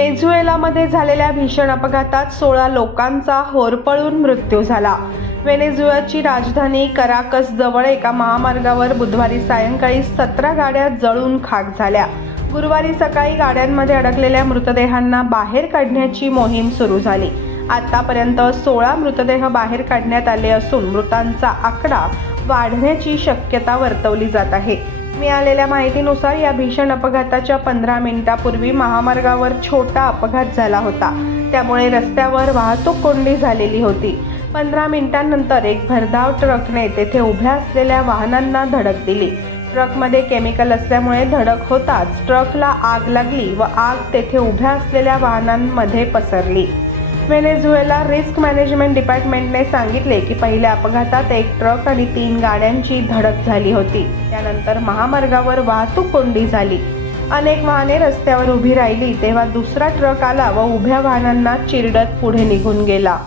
व्हेनेझुएलामध्ये झालेल्या भीषण अपघातात सोळा लोकांचा होरपळून मृत्यू झाला. व्हेनेझुएलाची राजधानी कराकस जवळ एका महामार्गावर बुधवारी सायंकाळी सतरा गाड्या जळून खाक झाल्या. गुरुवारी सकाळी गाड्यांमध्ये अडकलेल्या मृतदेहांना बाहेर काढण्याची मोहीम सुरू झाली. आतापर्यंत सोळा मृतदेह बाहेर काढण्यात आले असून मृतांचा आकडा वाढण्याची शक्यता वर्तवली जात आहे. मिळालेल्या माहितीनुसार या भीषण अपघाताच्या पंधरा मिनिटापूर्वी महामार्गावर छोटा अपघात झाला होता. त्यामुळे रस्त्यावर वाहतूक कोंडी झालेली होती. पंधरा मिनिटांनंतर एक भरधाव ट्रकने तेथे उभ्या असलेल्या वाहनांना धडक दिली. ट्रकमध्ये केमिकल असल्यामुळे धडक होताच ट्रकला आग लागली व आग तेथे उभ्या असलेल्या वाहनांमध्ये पसरली. व्हेनेझुएला रिस्क मॅनेजमेंट डिपार्टमेंटने सांगितले की पहिल्या अपघातात एक ट्रक आणि तीन गाड्यांची धडक झाली होती. त्यानंतर महामार्गावर वाहतूक कोंडी झाली. अनेक वाहने रस्त्यावर उभी राहिली तेव्हा दुसरा ट्रक आला व उभ्या वाहनांना चिरडत पुढे निघून गेला.